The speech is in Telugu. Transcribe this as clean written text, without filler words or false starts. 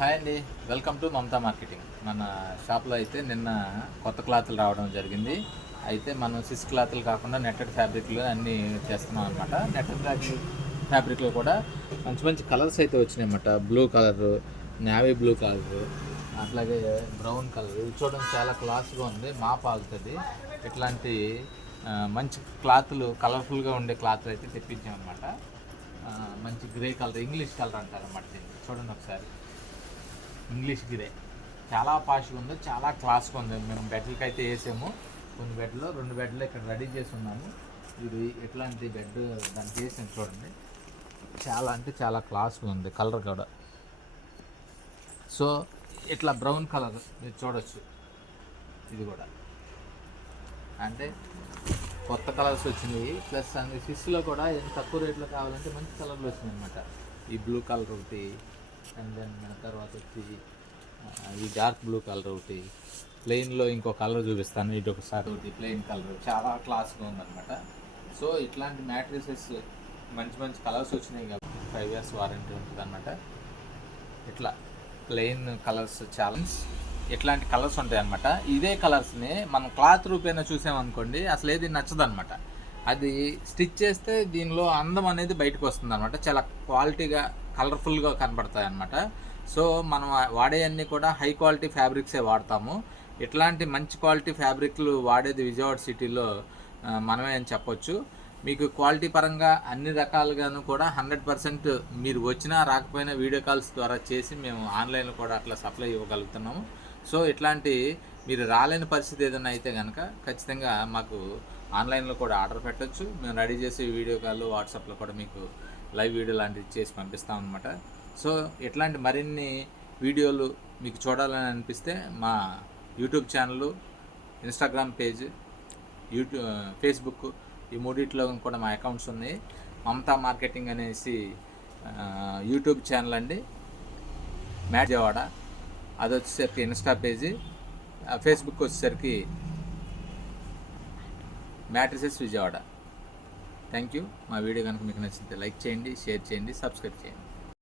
హాయ్ అండి, వెల్కమ్ టు మమతా మార్కెటింగ్. మన షాప్లో అయితే నిన్న కొత్త క్లాతులు రావడం జరిగింది. అయితే మనం సిస్ క్లాతులు కాకుండా నెట్టెడ్ ఫ్యాబ్రిక్లు అన్నీ చేస్తున్నాం అనమాట. నెట్టెడ్ ఫ్యాబ్రిక్లో కూడా మంచి మంచి కలర్స్ అయితే వచ్చినాయి అన్నమాట. Blue colour, navy blue colour, అట్లాగే బ్రౌన్ కలర్. ఇది చూడడం చాలా క్లాస్గా ఉంది, మాప్ ఆగుతుంది. ఇట్లాంటి మంచి క్లాతులు, కలర్ఫుల్గా ఉండే క్లాతులు అయితే తెప్పించామన్నమాట. మంచి గ్రే కలర్, ఇంగ్లీష్ కలర్ అంటారు అన్నమాట. దీన్ని చూడండి ఒకసారి, ఇంగ్లీష్ గ్రే చాలా పాష్గా ఉంది, చాలా క్లాస్గా ఉంది. మేము బెడ్లకి అయితే వేసాము. కొన్ని బెడ్లో 2 బెడ్లు ఇక్కడ రెడీ చేసి ఉన్నాము. ఇది ఎట్లాంటి బెడ్ దానికి వేసాము చూడండి, చాలా అంటే చాలా క్లాస్గా ఉంది కలర్ కూడా. సో ఇట్లా బ్రౌన్ కలర్ మీరు చూడొచ్చు. ఇది కూడా అంటే కొత్త కలర్స్ వచ్చినాయి. ప్లస్ అన్ని ఫిష్లో కూడా ఎంత తక్కువ రేట్లో కావాలంటే మంచి కలర్లు వచ్చినాయి అనమాట. ఈ బ్లూ కలర్ ఒకటి, అండ్ దెన్ తర్వాత వచ్చి ఈ డార్క్ బ్లూ కలర్ ఒకటి, ప్లెయిన్లో ఇంకో కలర్ చూపిస్తాను. ఇది ఒకసారి ఒకటి ప్లెయిన్ కలర్, చాలా క్లాస్గా ఉందన్నమాట. సో ఇట్లాంటి మ్యాట్రిసెస్ మంచి మంచి కలర్స్ వచ్చినాయి కాబట్టి 5 years వారంటీ ఉంటుంది అనమాట. ఇట్లా ప్లెయిన్ కలర్స్ చాలా ఇట్లాంటి కలర్స్ ఉంటాయి అనమాట. ఇదే కలర్స్ని మనం క్లాత్ రూపేనా చూసామనుకోండి, అసలు ఏది నచ్చదు అనమాట. అది స్టిచ్ చేస్తే దీనిలో అందం అనేది బయటకు వస్తుంది అనమాట. చాలా క్వాలిటీగా, కలర్ఫుల్గా కనపడతాయి అన్నమాట. సో మనం వాడేవన్నీ కూడా హై క్వాలిటీ ఫ్యాబ్రిక్సే వాడతాము. ఇట్లాంటి మంచి క్వాలిటీ ఫ్యాబ్రిక్లు వాడేది విజయవాడ సిటీలో మనమే అని చెప్పొచ్చు. మీకు క్వాలిటీ పరంగా అన్ని రకాలుగాను కూడా 100% మీరు వచ్చినా రాకపోయినా వీడియో కాల్స్ ద్వారా చేసి మేము ఆన్లైన్లో కూడా అట్లా సప్లై ఇవ్వగలుగుతున్నాము. సో ఇట్లాంటి మీరు రాలేని పరిస్థితి ఏదైనా అయితే కనుక ఖచ్చితంగా మాకు ఆన్లైన్లో కూడా ఆర్డర్ పెట్టచ్చు. మేము రెడీ చేసి వీడియో కాల్, వాట్సాప్లో కూడా మీకు లైవ్ వీడియో లాంటివి చేసి పంపిస్తాం అనమాట. సో ఇట్లాంటి మరిన్ని వీడియోలు మీకు చూడాలని అనిపిస్తే మా YouTube channel, Instagram page, Facebook, ఈ మూడిట్లో కూడా మా అకౌంట్స్ ఉన్నాయి. మమతా మార్కెటింగ్ అనేసి యూట్యూబ్ ఛానల్ అండి, విజయవాడ. అది వచ్చేసరికి ఇన్స్టా పేజీ, ఫేస్బుక్ వచ్చేసరికి మ్యాట్రిసెస్ విజయవాడ. Thank you. మా వీడియో కనుక మీకు నచ్చితే లైక్ చేయండి, షేర్ చేయండి, సబ్స్క్రైబ్ చేయండి.